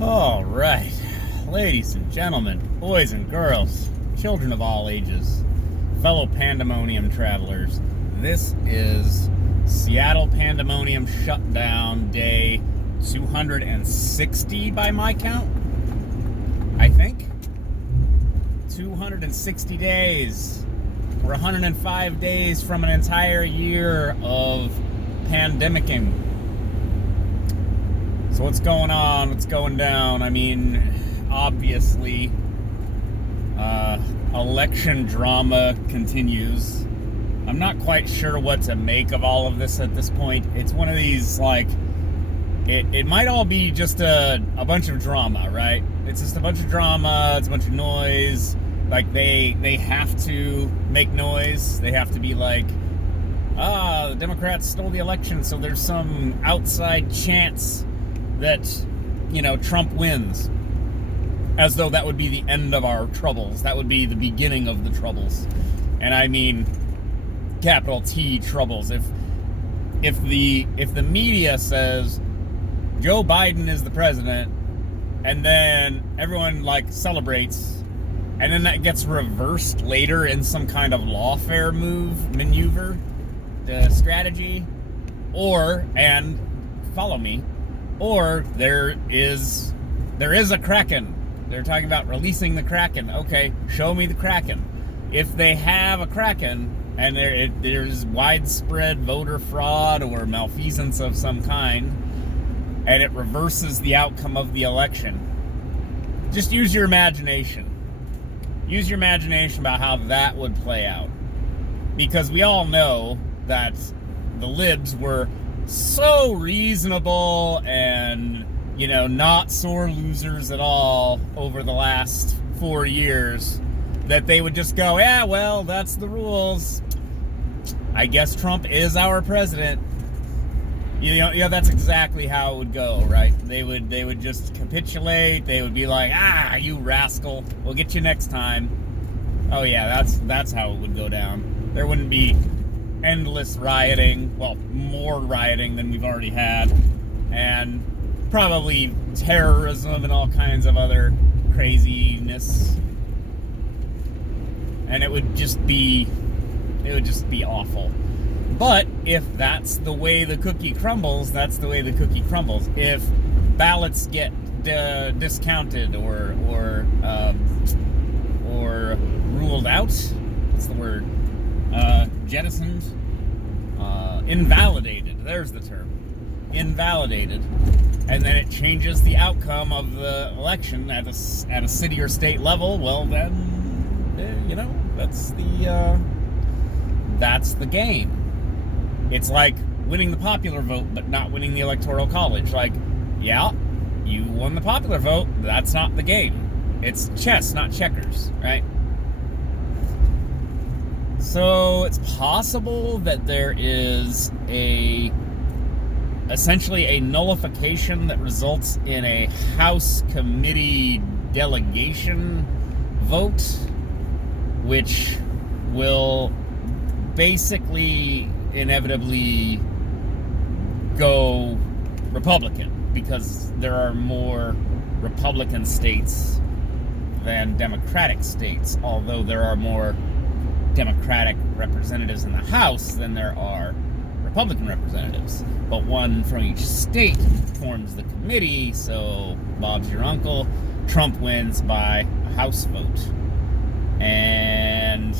All right, ladies and gentlemen, boys and girls, children of all ages, fellow Pandemonium travelers, this is Seattle Pandemonium Shutdown Day 260 by my count, I think. 260 days. We're 105 days from an entire year of pandemicing. So what's going on? What's going down? I mean, obviously, election drama continues. I'm not quite sure what to make of all of this at this point. It's one of these, like, it might all be just a bunch of drama, right? It's just a bunch of drama, it's a bunch of noise. Like, they have to make noise. They have to be like, the Democrats stole the election, so there's some outside chance that, Trump wins. As though that would be the end of our troubles. That would be the beginning of the troubles. And I mean, capital T troubles. If the media says Joe Biden is the president, and then everyone celebrates, and then that gets reversed later in some kind of lawfare maneuver, strategy, and follow me, or there is a Kraken. They're talking about releasing the Kraken. Okay, show me the Kraken. If they have a Kraken and there's widespread voter fraud or malfeasance of some kind, and it reverses the outcome of the election, just use your imagination. Use your imagination about how that would play out. Because we all know that the libs were so reasonable and, not sore losers at all over the last 4 years that they would just go, yeah, well, that's the rules. I guess Trump is our president. That's exactly how it would go, right? They would just capitulate. They would be like, you rascal, we'll get you next time. Oh yeah, that's how it would go down. There wouldn't be endless rioting, well, more rioting than we've already had, and probably terrorism and all kinds of other craziness. And it would just be awful. But if that's the way the cookie crumbles, that's the way the cookie crumbles. If ballots get discounted or ruled out, what's the word? Jettisoned, invalidated. There's the term, invalidated, and then it changes the outcome of the election at a city or state level. Well, then, that's the game. It's like winning the popular vote, but not winning the Electoral College. Like, yeah, you won the popular vote. That's not the game. It's chess, not checkers, right? So it's possible that there is essentially a nullification that results in a House committee delegation vote, which will basically inevitably go Republican, because there are more Republican states than Democratic states, although there are more Democratic representatives in the House than there are Republican representatives. But one from each state forms the committee, so Bob's your uncle. Trump wins by a House vote. And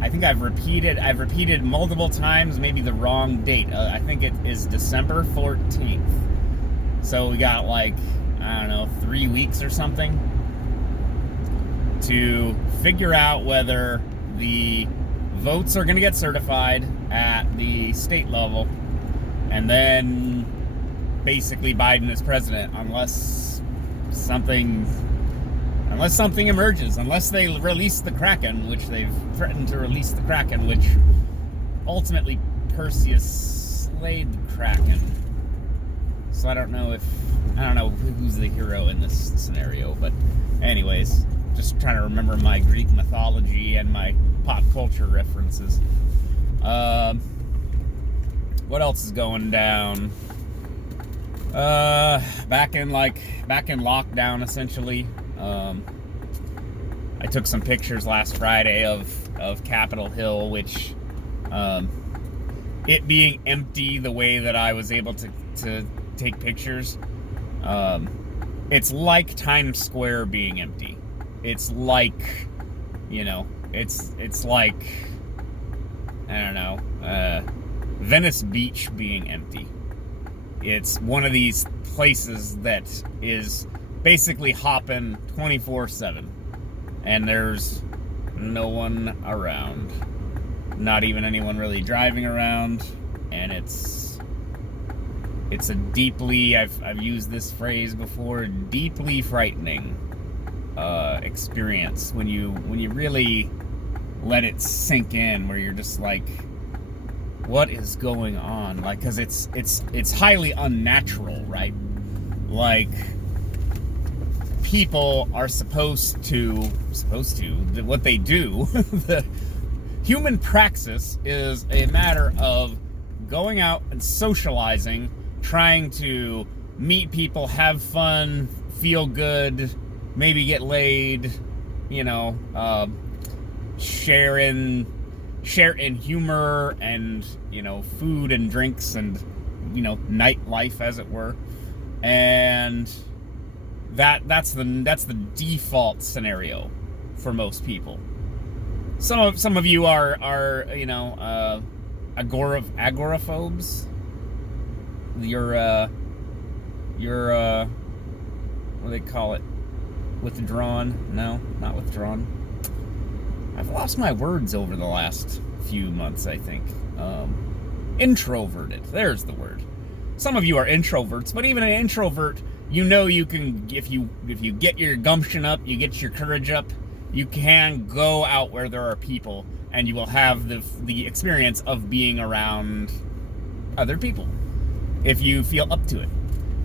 I think I've repeated multiple times, maybe the wrong date. I think it is December 14th. So we got 3 weeks or something to figure out whether the votes are going to get certified at the state level, and then basically Biden is president, unless something emerges, unless they release the Kraken, which they've threatened to release the Kraken, which ultimately Perseus slayed the Kraken. So I don't know who's the hero in this scenario, but anyways, just trying to remember my Greek mythology and my pop culture references. What else is going down? Back in lockdown, essentially. I took some pictures last Friday of Capitol Hill, which, it being empty the way that I was able to take pictures, it's like Times Square being empty. It's like, it's like, I don't know, Venice Beach being empty. It's one of these places that is basically hopping 24/7, and there's no one around. Not even anyone really driving around, and it's a deeply, I've used this phrase before, deeply frightening experience when you really let it sink in, where you're just like, what is going on? Like, because it's highly unnatural, right? Like, people are supposed to what they do. The human praxis is a matter of going out and socializing, trying to meet people, have fun, feel good, maybe get laid, share in humor and, food and drinks and, nightlife, as it were. And that's the default scenario for most people. Some of you are agoraphobes. You're what do they call it? Withdrawn? No, not withdrawn. I've lost my words over the last few months, I think. Introverted. There's the word. Some of you are introverts, but even an introvert, you can, if you get your gumption up, you get your courage up, you can go out where there are people, and you will have the experience of being around other people, if you feel up to it.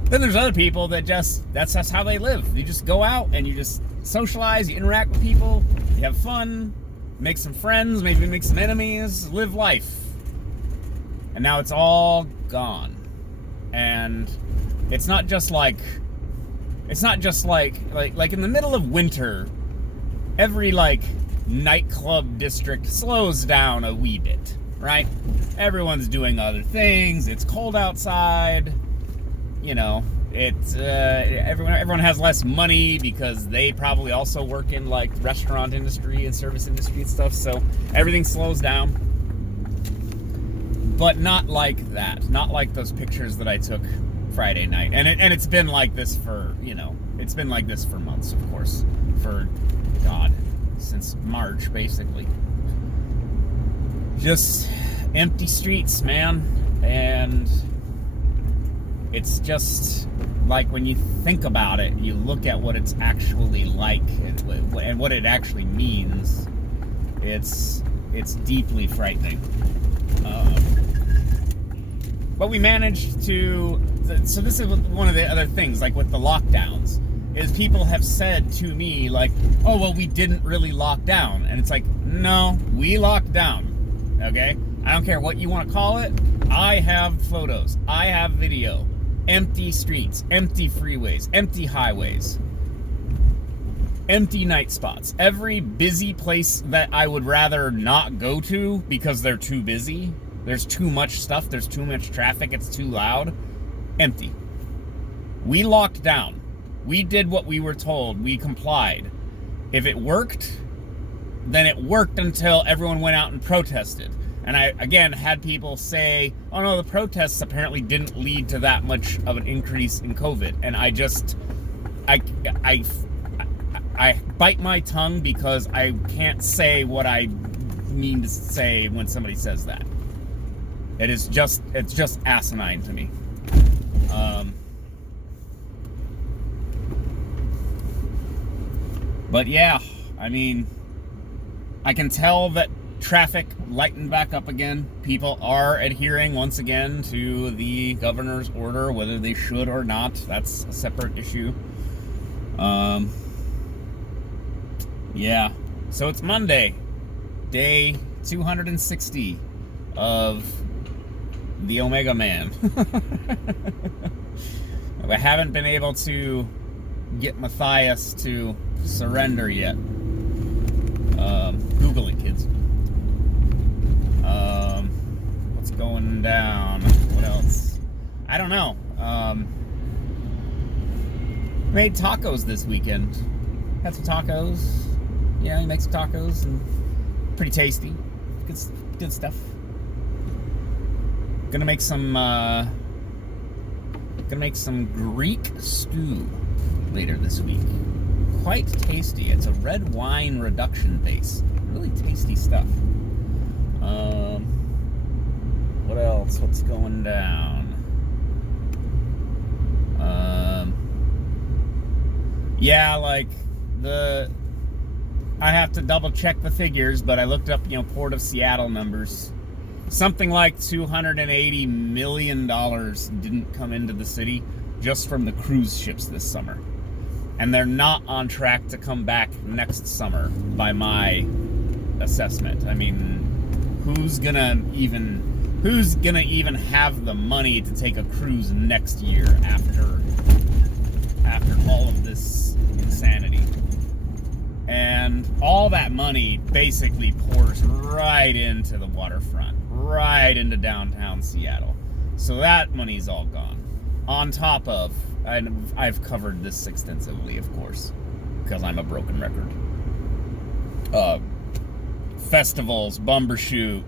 Then there's other people that that's how they live. You just go out and you just socialize, you interact with people, you have fun, make some friends, maybe make some enemies, live life. And now it's all gone. And it's not just like in the middle of winter, every nightclub district slows down a wee bit, right? Everyone's doing other things. It's cold outside. It's everyone has less money because they probably also work in restaurant industry and service industry and stuff. So everything slows down, but not like that. Not like those pictures that I took Friday night. And it's been like this for it's been like this for months, of course, for since March, basically. Just empty streets, man. And it's just like, when you think about it, you look at what it's actually like and what it actually means, it's deeply frightening. But we managed to, so this is one of the other things, with the lockdowns, is people have said to me, oh, well, we didn't really lock down. And it's like, no, we locked down, okay? I don't care what you want to call it. I have photos. I have video. Empty streets, empty freeways, empty highways, empty night spots. Every busy place that I would rather not go to because they're too busy, there's too much stuff, there's too much traffic, it's too loud, empty. We locked down. We did what we were told. We complied. If it worked, then it worked until everyone went out and protested. And I, again, had people say, oh no, the protests apparently didn't lead to that much of an increase in COVID. And I bite my tongue because I can't say what I mean to say when somebody says that. It's just asinine to me. But yeah, I mean, I can tell that traffic lightened back up again. People are adhering once again to the governor's order, whether they should or not. That's a separate issue. Yeah. So it's Monday, day 260 of the Omega Man. I haven't been able to get Matthias to surrender yet. Google it, kids. What's going down? What else? I don't know. Made tacos this weekend. Had some tacos. Yeah, he makes some tacos and pretty tasty. Good stuff. Gonna make some Greek stew later this week. Quite tasty. It's a red wine reduction base. Really tasty stuff. What else? What's going down? Yeah, like I have to double check the figures, but I looked up, Port of Seattle numbers. Something like $280 million didn't come into the city just from the cruise ships this summer. And they're not on track to come back next summer by my assessment. I mean, who's gonna even have the money to take a cruise next year after all of this insanity? And all that money basically pours right into the waterfront, right into downtown Seattle. So that money's all gone. On top of, I've covered this extensively, of course, because I'm a broken record. Festivals, Bumbershoot,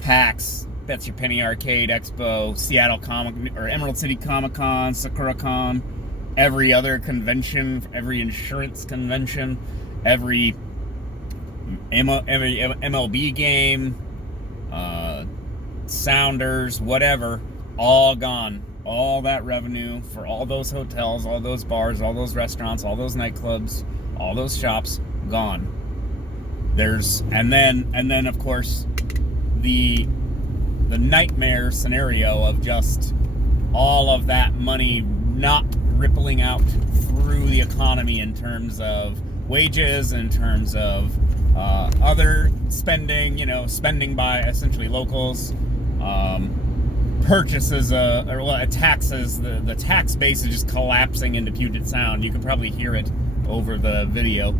PAX, That's Your Penny Arcade Expo, Seattle Emerald City Comic Con, Sakura Con, every other convention, every insurance convention, every MLB game, Sounders, whatever, all gone. All that revenue for all those hotels, all those bars, all those restaurants, all those nightclubs, all those shops, gone. And then of course the nightmare scenario of just all of that money not rippling out through the economy in terms of wages, in terms of other spending, spending by essentially locals, purchases, taxes. The tax base is just collapsing into Puget Sound. You can probably hear it over the video.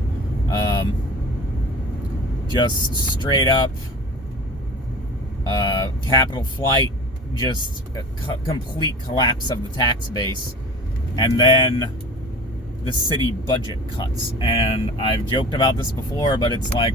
Just straight up capital flight, just a complete collapse of the tax base. And then the city budget cuts. And I've joked about this before, but it's like,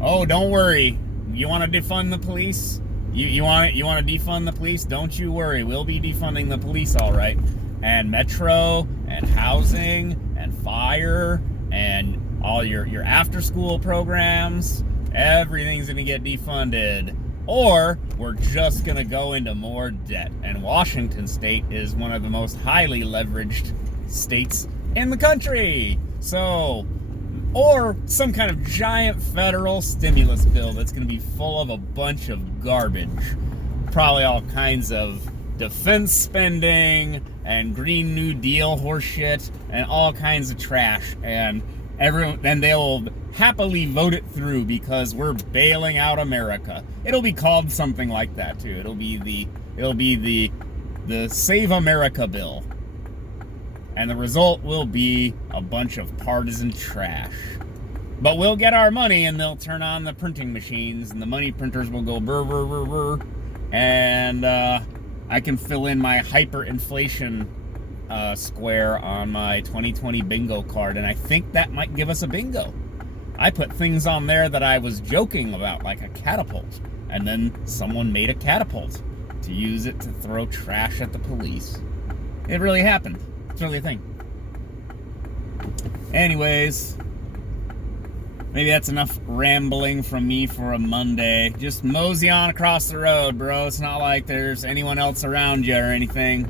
oh, don't worry. You want to defund the police? You want to defund the police? Don't you worry. We'll be defunding the police, all right. And Metro and housing and fire and all your after-school programs, everything's going to get defunded. Or we're just going to go into more debt. And Washington State is one of the most highly leveraged states in the country. So, or some kind of giant federal stimulus bill that's going to be full of a bunch of garbage. Probably all kinds of defense spending and Green New Deal horseshit and all kinds of trash. And they'll happily vote it through because we're bailing out America. It'll be called something like that too. It'll be the Save America bill. And the result will be a bunch of partisan trash. But we'll get our money and they'll turn on the printing machines and the money printers will go brr, brr, brr, brr. And I can fill in my hyperinflation square on my 2020 bingo card. And I think that might give us a bingo. I put things on there that I was joking about, like a catapult. And then someone made a catapult to use it to throw trash at the police. It really happened. It's really a thing. Anyways, maybe that's enough rambling from me for a Monday. Just mosey on across the road, bro. It's not like there's anyone else around you or anything.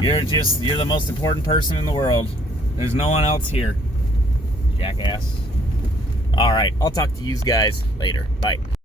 You're the most important person in the world. There's no one else here, jackass. All right, I'll talk to you guys later. Bye.